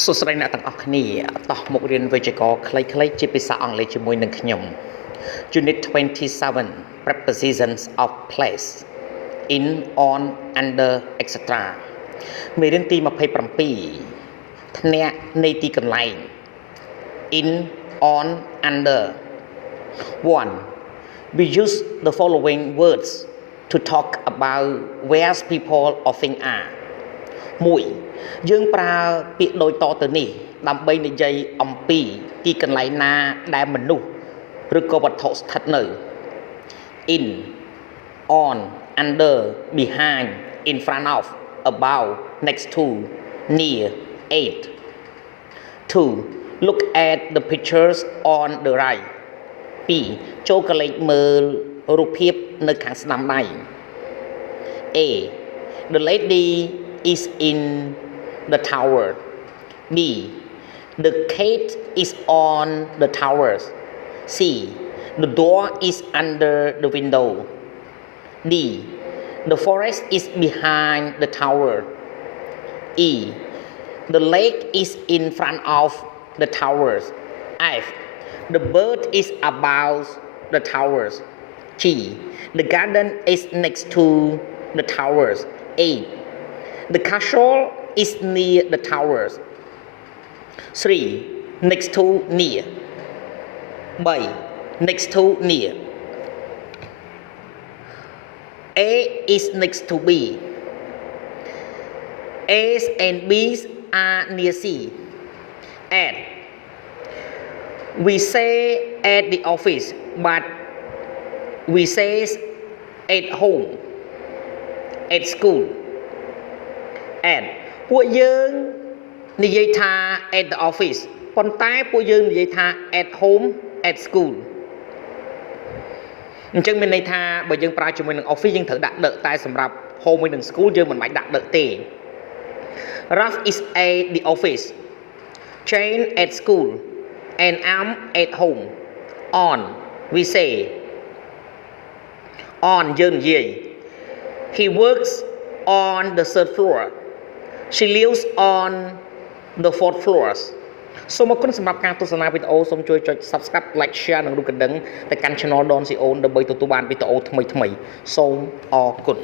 សួស្តីអ្នកទាំងអស់គ្នាតោះមករៀនវេយ្យាករណ៍ខ្លីៗជាភាសាអង់គ្លេសជាមួយនឹងខ្ញុំ Unit 27 Prepositions of place in on under etc មេរៀនទី27ធ្នាក់នៃទីកន្លែង in on under 1 We use the following words to talk about where people or things are 1យើងប្រើពាក្យដូចតទៅនេះដើម្បីនិយាយអំពីទីកន្លែងណាដែលមនុស្សឬក៏វត្ថុស្ថិតនៅ in on under behind in front of about next to near at 2 look at the pictures on the right 2ចូលកលេចមើលរូបភាពនៅខាងស្ដាំដៃ A the lady is in the tower. B. The cat is on the tower. C. The door is under the window. D. The forest is behind the tower. E. The lake is in front of the towers. F. The bird is above the towers. G. The garden is next to the towers. A. The castle is near the towers. 3. Next to near. B. Next to near. A is next to B. A's and B's are near C. And we say at the office, but we say at home, at school. And ពួកយើងនិយាយថា at the office ប៉ុន្តែពួកយើងនិយាយថា at home at school អញ្ចឹងមានន័យថាបើយើងប្រើជាមួយនឹង office យើងត្រូវដាក់ដឹកតែសម្រាប់ home និង school យើងមិនបាច់ដាក់ដឹកទេ Ralph is at the office Jane at school and I'm at home on we say on យើងនិយាយ He works on the third floor She lives on the fourth floors សូមអរគុណសម្រាប់ការទស្សនាវីដេអូសូមជួយចុច Subscribe Like Share និងរូបកណ្ដឹងទៅកាន់ Channel Don Sreyoun ដើម្បីទទួលបានវីដេអូថ្មីៗសូមអរគុណ